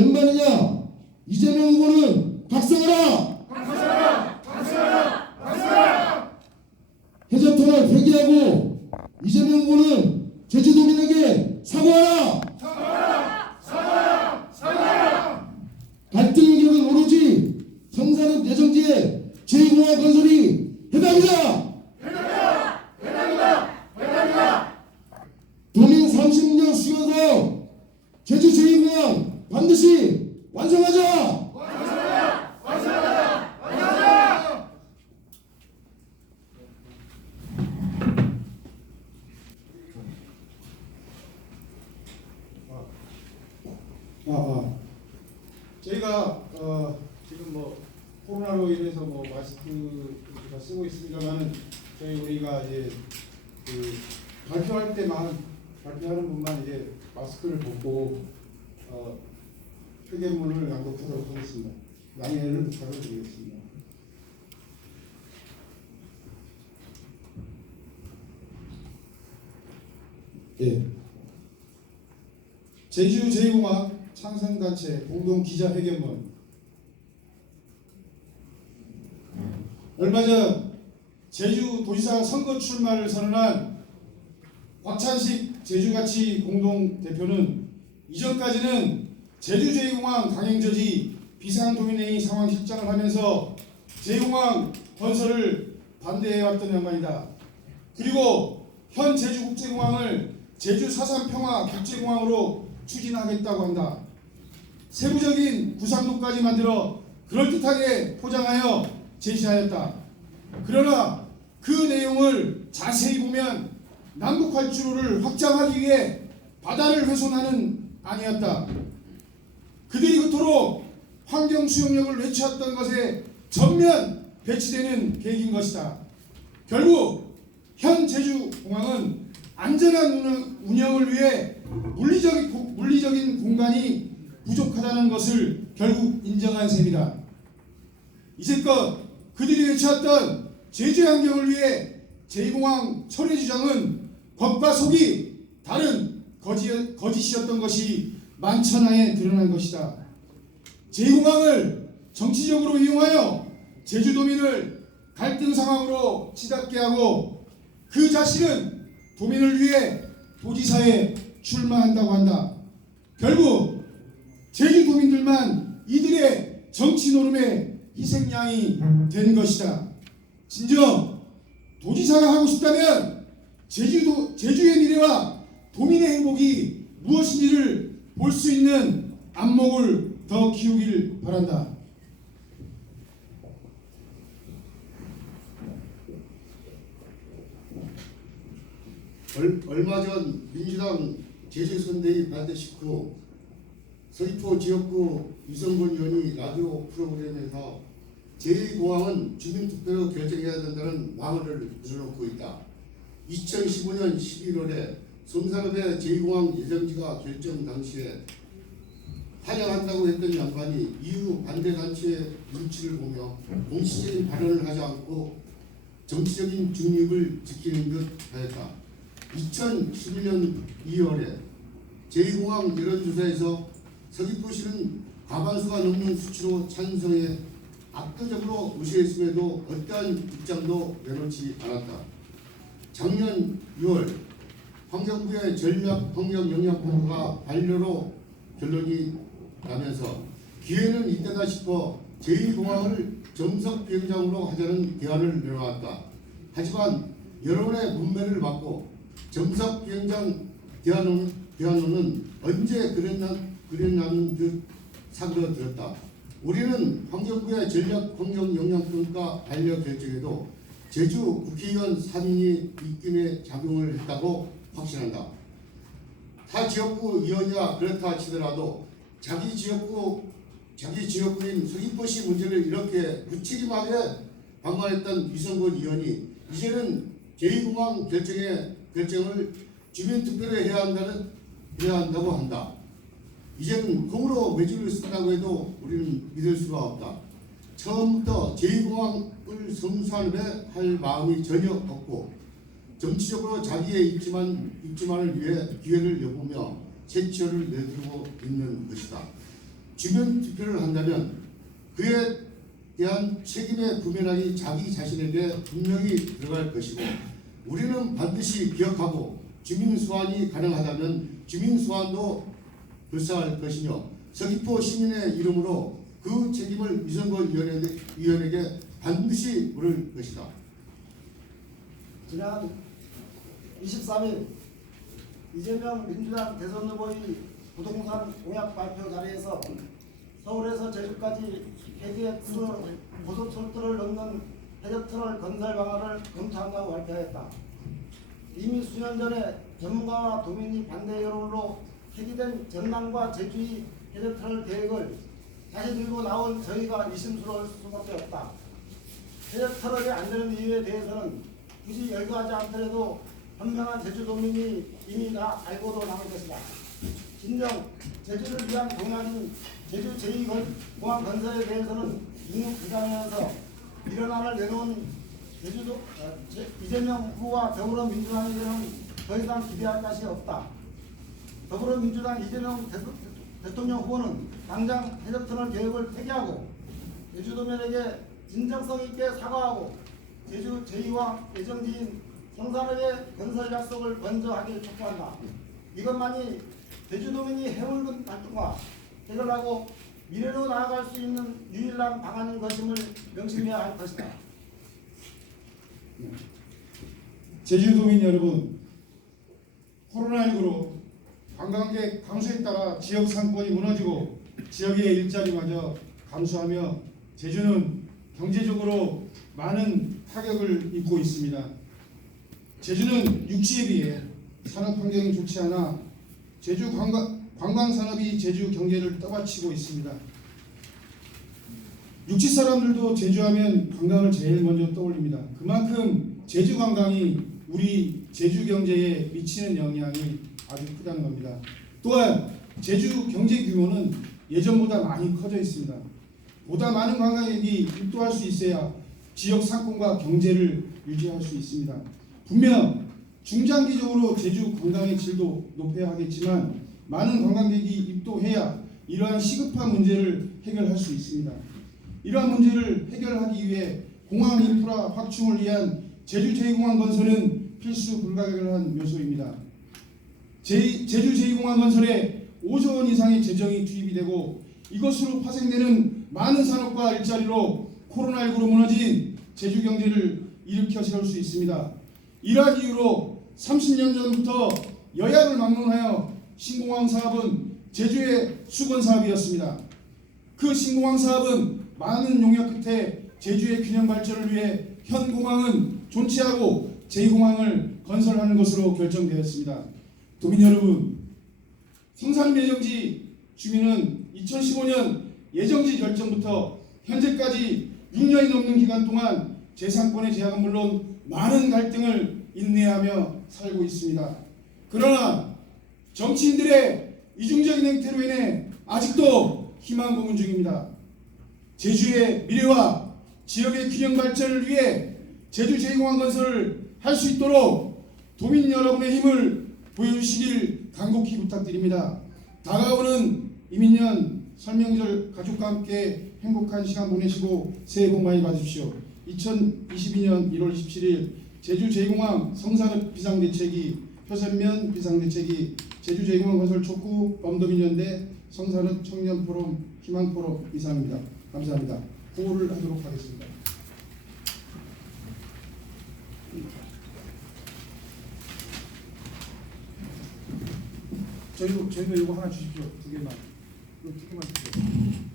웬 말이냐? 이재명 후보는 각성하라! 해저터를 폐기하고 이재명 후보는 제주도민에게 사과하라! 갈등의 격은 오로지 성산읍 예정지의 제2공항 건설이 해답이다! 도민 30년 수요사업 제주 제2공항 반드시 완성하자! 저희가 지금 뭐 코로나로 인해서 뭐 마스크 쓰고 있습니다만은 우리가 이제 그 발표할 때만 발표하는 분만 이제 마스크를 벗고 회견문을 낭독하도록 하겠습니다. 양해를 부탁드리겠습니다. 예. 제주 제2공항 창성단체 공동 기자회견문. 얼마 전 제주도지사 선거 출마를 선언한 곽찬식 제주가치 공동대표는 이전까지는 제주 제2공항 강행저지 비상도민회의 상황실장을 하면서 제2공항 건설을 반대해왔던 양반이다. 그리고 현 제주국제공항을 제주 4.3 평화 국제공항으로 추진하겠다고 한다. 세부적인 구상도까지 만들어 그럴듯하게 포장하여 제시하였다. 그러나 그 내용을 자세히 보면 남북 활주로를 확장하기 위해 바다를 훼손하는 아니었다. 그들이 그토록 환경 수용력을 외쳤던 것에 전면 배치되는 계획인 것이다. 결국 현 제주공항은 안전한 운영을 위해 물리적인 공간이 부족하다는 것을 결국 인정한 셈이다. 이제껏 그들이 외쳐왔던 제주 환경을 위해 제2공항 철회 주장은 겉과 속이 다른 거짓이었던 것이 만천하에 드러난 것이다. 제2공항을 정치적으로 이용하여 제주도민을 갈등 상황으로 치닫게 하고 그 자신은 도민을 위해 도지사에 출마한다고 한다. 결국 제주도민들만 이들의 정치 노름의 희생양이 된 것이다. 진정 도지사가 하고 싶다면 제주의 미래와 도민의 행복이 무엇인지를 볼 수 있는 안목을 더 키우길 바란다. 얼마 전 민주당 제주선대위 발대 식후 서귀포 지역구 유성근 의원이 라디오 프로그램에서 제2공항은 주민투표로 결정해야 된다는 망언을 늘어놓고 있다. 2015년 11월에 성산읍의 제2공항 예정지가 결정 당시에 환영한다고 했던 양반이 이후 반대단체의 눈치를 보며 공식적인 발언을 하지 않고 정치적인 중립을 지키는 듯 하였다. 2011년 2월에 제2공항 여론조사에서 서귀포시는 과반수가 넘는 수치로 찬성에 압도적으로 무시했음에도 어떠한 입장도 내놓지 않았다. 작년 6월 환경부의 전략환경영향본부가 반려로 결론이 나면서 기회는 이때다 싶어 제2공항을 정석비행장으로 하자는 대안을 내놓았다. 하지만 여론의 문매를 받고 정석비행장 대안론은 언제 그랬나는 듯 사그러들었다. 우리는 환경부의 전략환경영향평가 반려 결정에도 제주 국회의원 3인이 입김에 작용을 했다고 확신한다. 타 지역구 의원이야 그렇다 치더라도 자기 지역구인 서귀포시 문제를 이렇게 무책임하게 방관했던 유성근 의원이 이제는 제2공항 결정을 주민투표로 해야 한다고 한다. 이제는 공으로 외주를 쓴다고 해도 우리는 믿을 수가 없다. 처음부터 제2공항을 성산읍에 할 마음이 전혀 없고 정치적으로 자기의 입지만을 위해 기회를 엿보며 채취를 내두고 있는 것이다. 주민 투표를 한다면 그에 대한 책임의 부면하기 자기 자신에게 분명히 들어갈 것이고 우리는 반드시 기억하고 주민 소환이 가능하다면 주민 소환도 불사할 것이며 서귀포 시민의 이름으로 그 책임을 위원에게 반드시 물을 것이다. 지난 23일 이재명 민주당 대선 후보의 부동산 공약 발표 자리에서 서울에서 제주까지 KTX 고속철도를 넘는 해저터널 건설 방안을 검토한다고 발표했다. 이미 수년 전에 전문가와 도민이 반대 여론으로 폐기된 전남과 제주의 해저터널 계획을 다시 들고 나온 저희가 의심스러울 수밖에 없다. 해저터널이 안 되는 이유에 대해서는 굳이 열거하지 않더라도 현명한 제주도민이 이미 다 알고도 남을 것이다. 진정 제주를 위한 공약인 제주 제2공항 건설에 대해서는 묵묵부장하면서 일어난을 내놓은 이재명 후보와 더불어민주당에게는 더 이상 기대할 것이 없다. 더불어민주당 이재명 대통령 후보는 당장 해저터널 계획을 폐기하고 제주도민에게 진정성 있게 사과하고 제주 제2공항 예정지인 성산읍의 건설 약속을 먼저 하길 촉구한다. 이것만이 제주도민이 해올군 갈등과 해결하고 미래로 나아갈 수 있는 유일한 방안인 것임을 명심해야 할 것이다. 제주도민 여러분, 코로나19로 관광객 감소에 따라 지역 상권이 무너지고 지역의 일자리마저 감소하며 제주는 경제적으로 많은 타격을 입고 있습니다. 제주는 육지에 비해 산업 환경이 좋지 않아 제주 관광 산업이 제주 경제를 떠받치고 있습니다. 육지 사람들도 제주하면 관광을 제일 먼저 떠올립니다. 그만큼 제주 관광이 우리 제주 경제에 미치는 영향이 아주 크다는 겁니다. 또한 제주 경제 규모는 예전보다 많이 커져 있습니다. 보다 많은 관광객이 입도할 수 있어야 지역 상권과 경제를 유지할 수 있습니다. 분명 중장기적으로 제주 관광의 질도 높여야 하겠지만 많은 관광객이 입도해야 이러한 시급한 문제를 해결할 수 있습니다. 이러한 문제를 해결하기 위해 공항 인프라 확충을 위한 제주 제2공항 건설은 필수 불가결한 요소입니다. 제주 제2공항 건설에 5조 원 이상의 재정이 투입이 되고 이것으로 파생되는 많은 산업과 일자리로 코로나19로 무너진 제주 경제를 일으켜 세울 수 있습니다. 이러한 이유로 30년 전부터 여야를 막론하여 신공항 사업은 제주의 수건 사업이었습니다. 그 신공항 사업은 많은 용역 끝에 제주의 균형 발전을 위해 현 공항은 존치하고 제2공항을 건설하는 것으로 결정되었습니다. 도민 여러분, 성산 예정지 주민은 2015년 예정지 결정부터 현재까지 6년이 넘는 기간 동안 재산권의 제약은 물론 많은 갈등을 인내하며 살고 있습니다. 그러나 정치인들의 이중적인 행태로 인해 아직도 희망 고문 중입니다. 제주의 미래와 지역의 균형 발전을 위해 제주 제2공항 건설을 할 수 있도록 도민 여러분의 힘을 보여주시길 간곡히 부탁드립니다. 다가오는 이민년 설명절 가족과 함께 행복한 시간 보내시고 새해 복 많이 받으십시오. 2022년 1월 17일 제주 제2공항 성산읍 비상대책위 표선면 비상대책위 제주 제2공항 건설 촉구 범도민연대 성산읍 청년포럼 희망포럼 이상입니다. 감사합니다. 구호를 하도록 하겠습니다. 저희도 이거 하나 주십시오. 두 개만. 이거 두 개만 주세요.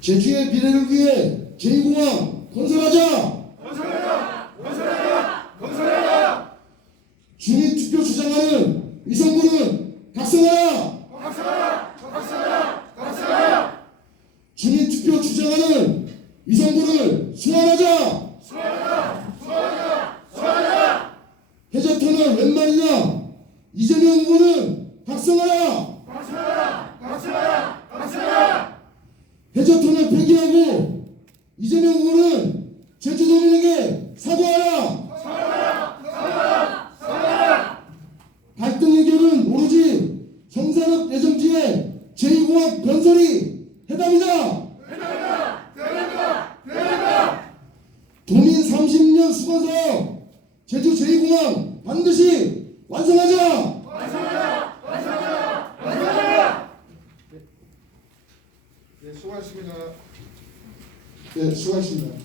제주의 미래를 위해 제2공항 건설하자! 주민 투표 주장하는 위성군은 각성하라! 주민 투표 주장하는 위성군을 소환하자! 해저터널 웬만 이재명 후보는 제주도민에게 사과하라. 갈등 해결은 오로지 성산읍 예정지의 제2공항 건설이 해답이다. 도민 30년 수건사업 제주 제2공항 반드시 완성하자. 네, 수고하셨습니다. 네, 수고하셨습니다.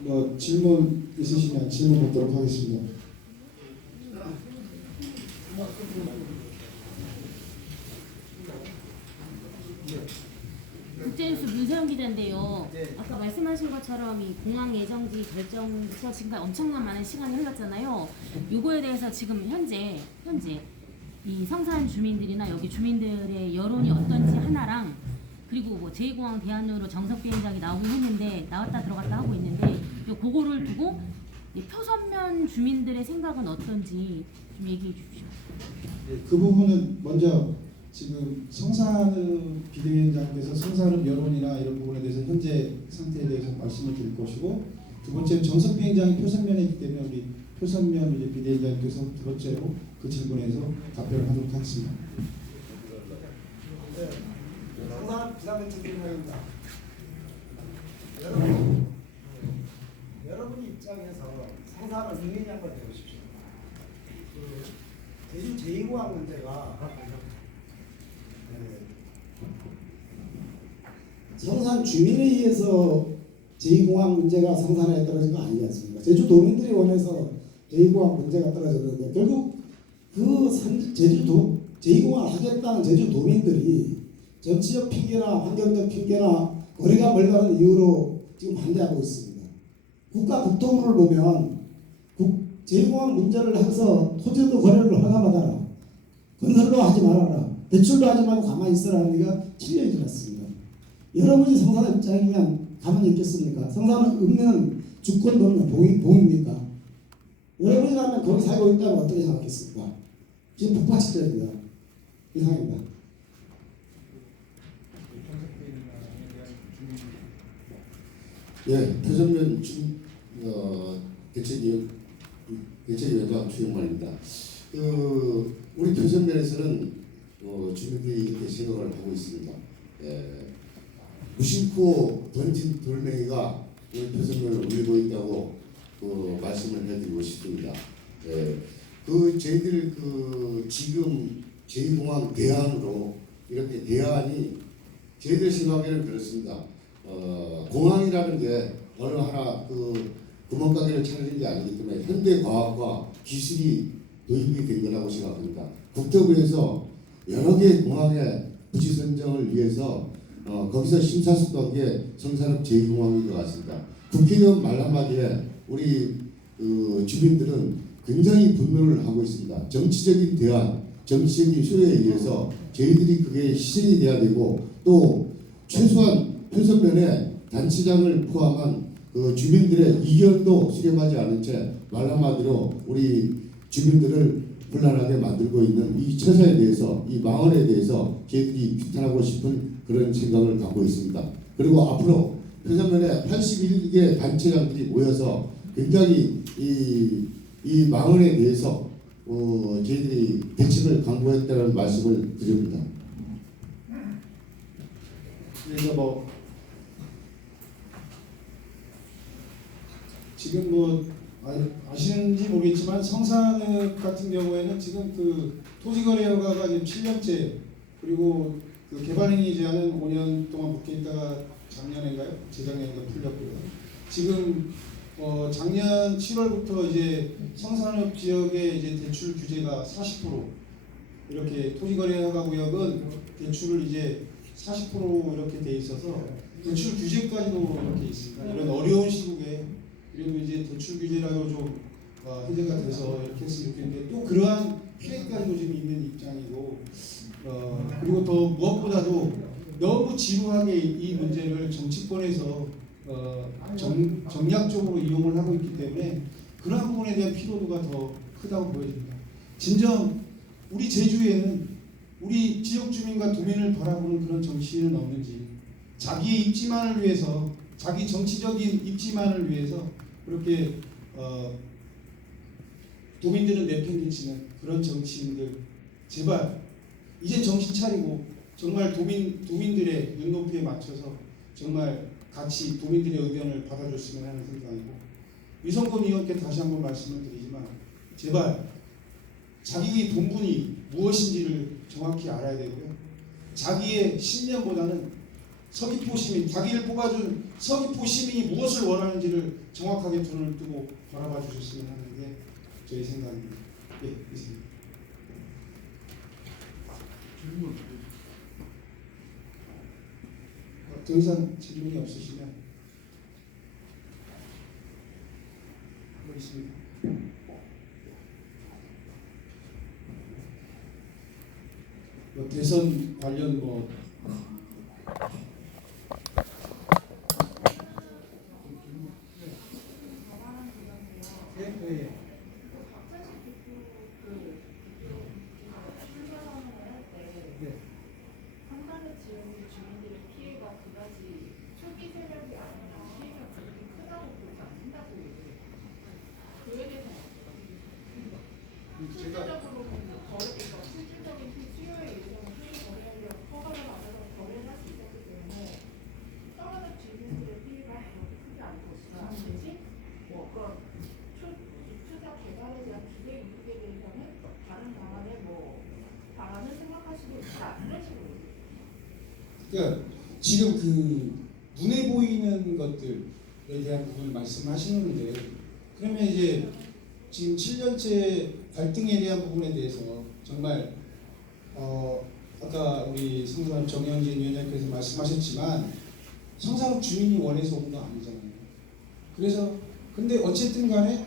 뭐 질문 있으시면 질문 받도록 하겠습니다. 국제뉴스 문세영 기자인데요. 아까 말씀하신 것처럼 이 공항 예정지 결정부터 지금까지 엄청난 많은 시간이 흘렀잖아요. 요거에 대해서 지금 현재 이 성산 주민들이나 여기 주민들의 여론이 어떤지 하나랑, 그리고 뭐 제2공항 대안으로 정석 비행장이 나오긴 했는데 나왔다 들어갔다 하고 있는데 그거를 두고 이 표선면 주민들의 생각은 어떤지 좀 얘기해 주십시오. 그 부분은 먼저 지금 성산읍 비대위원장께서 성산읍 여론이나 이런 부분에 대해서 현재 상태에 대해서 말씀을 드릴 것이고, 두 번째는 정석 비행장이 표선면에 있기 때문에 우리 표선면 이제 비대위원장께서 두 번째로 그 질문에서 답변을 하도록 하겠습니다. 성산 비상대책위원회입니다. 여러분 입장에서 성산을 유인히 한번 해보십시오. 제주 제2공항 문제가 성산 주민에 의해서 제2공항 문제가 성산에 떨어진 거 아니지 않습니까? 제주 도민들이 원해서 제2공항 문제가 떨어졌는데 결국 제주도 제2공항을 하겠다는 제주 도민들이 정치적 핑계나 환경적 핑계나 거리가 멀다는 이유로 지금 반대하고 있습니다. 국가 국토부를 보면 제2공항 문제를 해서 토지도 거래를 허가받아라, 건설도 하지 말아라, 대출도 하지 말고 가만히 있으라는 얘기가 7년이 지났습니다. 여러분이 성산의 입장이면 가만히 있겠습니까? 성산은 없는 주권도 없는 봉입니까? 여러분이라면 거기 살고 있다면 어떻게 생각하겠습니까? 지금 폭파시켜야 됩니다. 이상입니다. 예, 표선면 대책위원장 최영만입니다. 우리 표선면에서는 주민들이 이렇게 생각을 하고 있습니다. 무심코 던진 돌멩이가 우리 표선면을 울리고 있다고 말씀을 해드리고 싶습니다. 저희들 지금 제2공항 대안으로 이렇게 대안이 저희들 생각에는 그렇습니다. 공항이라는 게 어느 하나 구멍가게를 차리는 게 아니기 때문에 현대 과학과 기술이 도입이 된 거라고 생각합니다. 국토부에서 여러 개의 공항의 부지 선정을 위해서 거기서 심사숙고한 게 성산읍 제2공항인 것 같습니다. 국회의원 말 한마디에 우리 주민들은 굉장히 분노를 하고 있습니다. 정치적인 대안, 정치적인 수요에 의해서 저희들이 그게 희생이 돼야 되고, 또 최소한 표선면에 단체장을 포함한 주민들의 이견도 수렴하지 않은 채 말 한마디로 우리 주민들을 곤란하게 만들고 있는 이 처사에 대해서, 이 망언에 대해서 저희들이 규탄하고 싶은 그런 생각을 갖고 있습니다. 그리고 앞으로 표선면에 81개 단체장들이 모여서 굉장히 이 망언에 대해서 저희들이 대책을 강구했다는 말씀을 드립니다. 그래서 지금 아시는지 모르겠지만 성산읍 같은 경우에는 지금 토지거래 허가가 지금 7년째, 그리고 개발행위 제한은 5년 동안 묶여 있다가 작년인가요? 재작년인가 풀렸고요. 지금 작년 7월부터 이제 성산읍 지역의 이제 대출 규제가 40% 이렇게 토지거래 허가 구역은 대출을 이제 40% 이렇게 돼 있어서 대출 규제까지도 이렇게 있습니다. 이런 어려운 시국에 그래도 이제 대출 규제라고 좀 해제가 돼서 이렇게 했으면 좋겠는데, 또 그러한 피해까지도 지금 있는 입장이고, 그리고 더 무엇보다도 너무 지루하게 이 문제를 정치권에서 정략적으로 이용을 하고 있기 때문에 그러한 부분에 대한 피로도가 더 크다고 보여집니다. 진정 우리 제주에는 우리 지역 주민과 도민을 바라보는 그런 정치인은 없는지, 자기 입지만을 위해서, 자기 정치적인 입지만을 위해서 그렇게 도민들은 내팽개치는 그런 정치인들, 제발 이제 정신 차리고 정말 도민들의 눈높이에 맞춰서 정말 같이 도민들의 의견을 받아줬으면 하는 생각이고, 유성권 의원께 다시 한번 말씀을 드리지만 제발 자기의 본분이 무엇인지를 정확히 알아야 되고요. 자기의 신념보다는 서귀포 시민, 자기를 뽑아준 서귀포 시민이 무엇을 원하는지를 정확하게 눈을 뜨고 바라봐 주셨으면 하는 게 저희 생각입니다. 예, 있습니다. 더 이상 질문이 없으시면 뭐 있습니다. 뭐 대선 관련 뭐 예. 네. 상당히 지역의 주민들의 피해가 그다지 초기 세력이 아니라 피해가 그렇게 크다고 보지 않는다고 얘기해요. 그에 대해서 실질적으로 실질적인 수요의 예정을 크게 거래하려고 허가를 받아서 거래를 할 수 있었기 때문에 떨어진 주민들의 피해가 그렇게 크지 않고 있으나 대신 뭐 그런 투자 개발에 대한 기대 이익에 대해서는 다른 방안을 생각할 수도 있다 이런 식으로. 그러니까 지금 그 눈에 보이는 것들에 대한 부분을 말씀하시는데, 그러면 이제 지금 7년째 갈등에 대한 부분에 대해서 정말 아까 우리 성산 정영진 위원장께서 말씀하셨지만 성산읍 주민이 원해서 온 거 아니잖아요. 그래서 근데 어쨌든 간에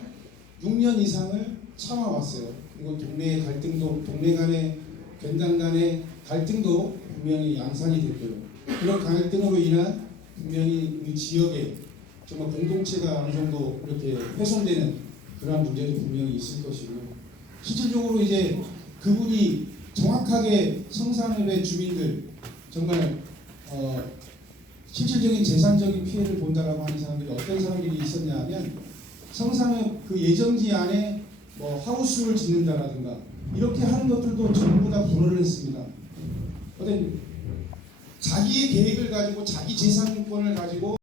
6년 이상을 참아왔어요. 그리고 동네 갈등도, 동네 간의 견당 간의 갈등도 분명히 양산이 됐고요. 그런 갈등으로 인한 분명히 우리 지역에 정말 공동체가 어느 정도 이렇게 훼손되는 그러한 문제도 분명히 있을 것이고, 실질적으로 이제 그분이 정확하게 성산읍의 주민들 정말 실질적인 재산적인 피해를 본다라고 하는 사람들이 어떤 사람들이 있었냐 하면, 성산읍 그 예정지 안에 뭐 하우스를 짓는다라든가 이렇게 하는 것들도 전부 다 불허를 했습니다. 어떤 자기의 계획을 가지고 자기 재산권을 가지고